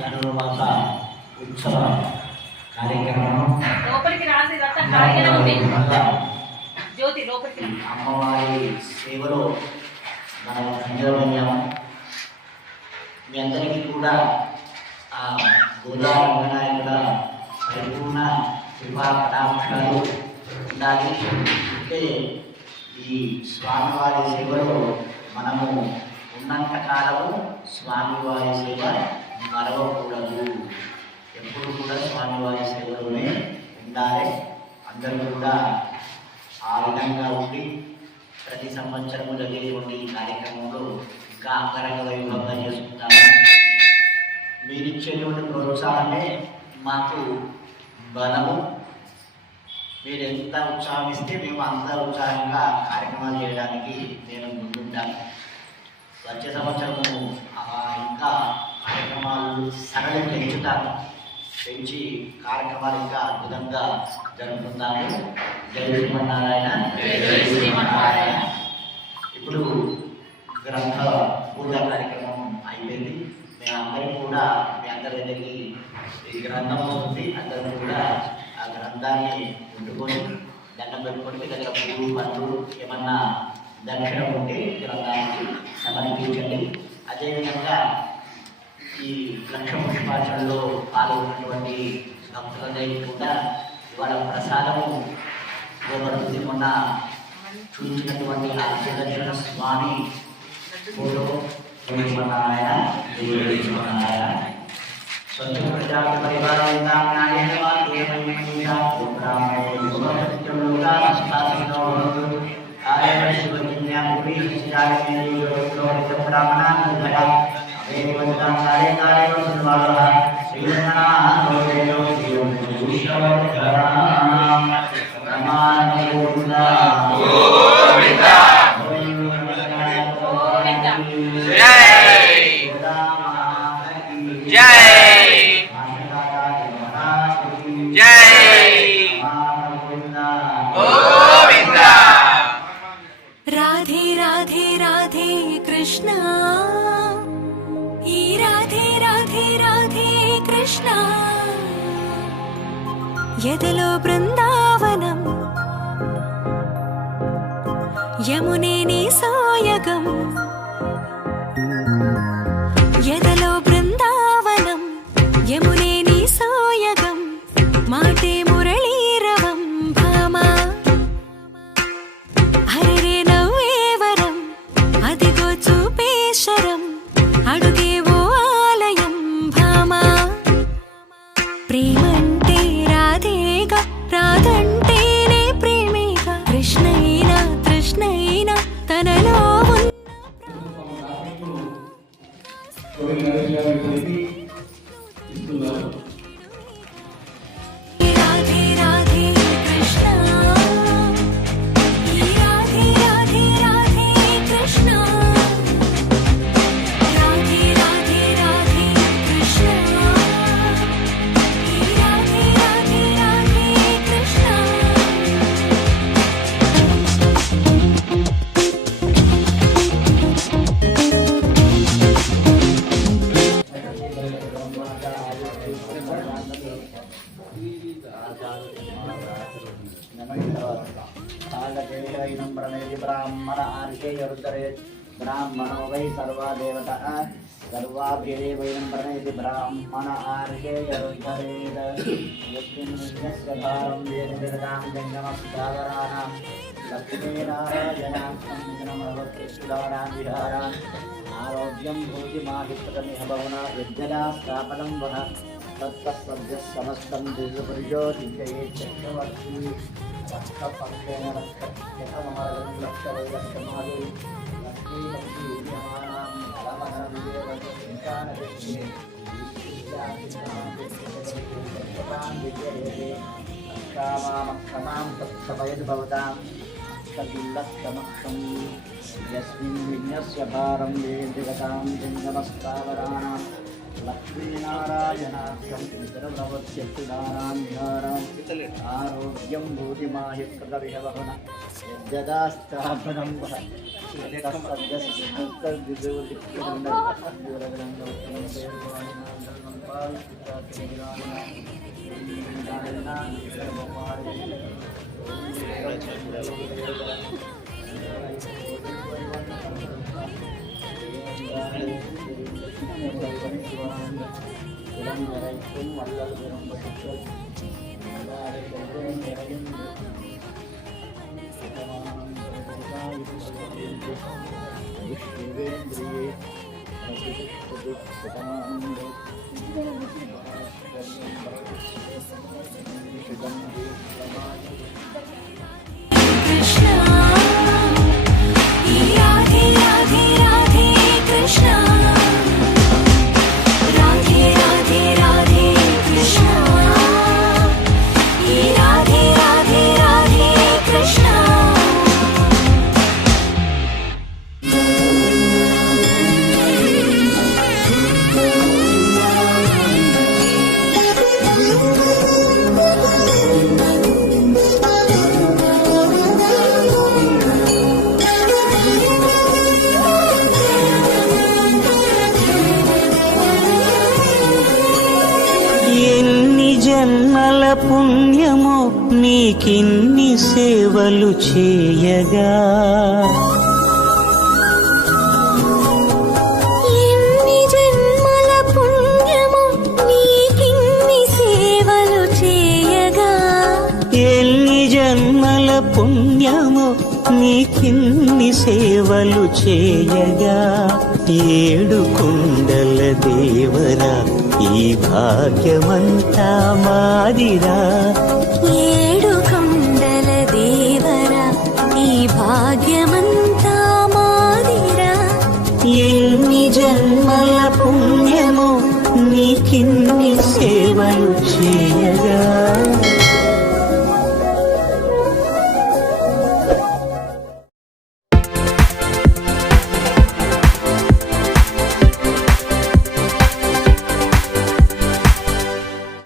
ధనుర్మాస ఉత్సవ కార్యక్రమం అమ్మవారి సేవలో మనం సంజయమయ్యాము. మీ అందరికీ కూడా ఆ గోదావరి రంగనాయకుడ పరిపూర్ణ కృపా కటాక్షాలు ఉండాలి. అంటే ఈ స్వామివారి సేవలో మనము ఉన్నంత కాలము స్వామివారి సేవ మరవకూడదు. ఎప్పుడు కూడా స్వామివారి సేవలోనే ఉండాలి. అందరూ కూడా ఆ విధంగా ఉండి ప్రతి సంవత్సరము జరిగేటువంటి ఈ కార్యక్రమంలో ఇంకా అంగరంగ వైభవంగా చేసుకుంటాము. మీరిచ్చేటువంటి ప్రోత్సాహమే మాకు బలము. మీరు ఎంత ఉత్సాహం ఇస్తే మేము అంత ఉత్సాహంగా కార్యక్రమాలు చేయడానికి నేను ముందుంటాను. వచ్చే సంవత్సరము ఇంకా కార్యక్రమాలు సరళి పెంచి కార్యక్రమాలు ఇంకా అద్భుతంగా జరుపుకుంటాము. జై శ్రీమన్నారాయణ. ఇప్పుడు గ్రంథ పూజా కార్యక్రమం అయిపోయింది. మేమందరం కూడా మీ అందరి దగ్గరికి ఈ గ్రంథం వస్తుంది. అందరూ కూడా ఆ గ్రంథాన్ని వండుకొని దండం పెట్టుకొని మీ దగ్గర పూలు పండ్లు ఏమన్నా దక్షిణ ఉంటే గ్రంథానికి సమర్పించండి. అదేవిధంగా ఈ లక్ష పుష్పార్చనలో పాల్గొన్నటువంటి భక్తులందరికీ కూడా ఇవాళ ప్రసాదము ఇవ్వబడుతుంది. మొన్న చూపించినటువంటి ఆ సుదర్శన స్వామి ఫోటో राधे राधे राधे कृष्ण ई राधे राधे राधे कृष्ण यदलो बृंदावनम यमुने नी सोयगम यदलो बृंदावनम यमुने नी सोयगम माटे मुरलीरवम भामा हरे नव्वेवरम अदिगो चूपेशरम अडुगेवो आलयं भामा प्रेमंटे राधेगा राधंटेने प्रेमेगा कृष्णैना तृष्णैना तनलो राधे राधे कृष्ण ई राधे राधे राधे कृष्ण राधे राधे राधे कृष्ण ई राधे राधे राधे कृष्ण ब्राह्मण आर्षेयरुदरे ब्राह्मणो वै सर्वा देवता सर्वाभ्यदेवैनं प्रणयति ब्राह्मण आर्षेयरुदरेद यस्मिन्नित्यस्य भारं वेदविदतां जङ्गमस्तावराणां लक्ष्मीनारायणाख्यं नमवत्कृष्णदानां विहारान् आरोग्यं भूतिमादिप्रतमिह भवना विद्यदा स्थापनं वः तत्सद्यः समस्तं दिव्यपुरुषोऽतिशये चक्रवर्ती रक्तपक्षेण रक्षकमरं लक्षवैरक्षमादि लक्ष्मीपक्षीयमानां फलमहरविजयवशङ्कानदृष्टे क्षमां तत्समयद्भवतां तद्लक्षमक्षं यस्मिन् विज्ञस्य भारं वेदिगतां जङ्गमस्तावराणां लक्ष्मीनारायणाख्यं पितरभवत्यत्युदानां विहाराम् आरोग्यं भूतिमायुक्तविषवहन यद्यदास्तापनं कृष्ण राधे राधे राधे कृष्ण राधे राधे राधे कृष्ण राधे राधे राधे कृष्ण ఎన్ని జన్మల పుణ్యమో నీకిన్ని సేవలు చేయగా ఎన్ని జన్మల పుణ్యమో నీకిన్ని సేవలు చేయగా ఎన్ని జన్మల పుణ్యమో నీకిన్ని సేవలు చేయగా ఏడు కుండల దేవరా ఈ భాగ్యమంతా మాదిరా ఏడు కొండల దేవరా ఈ భాగ్యమంతా మాదిరా ఎన్ని జన్మల పుణ్యమో నీకిన్ని సేవలు చేయ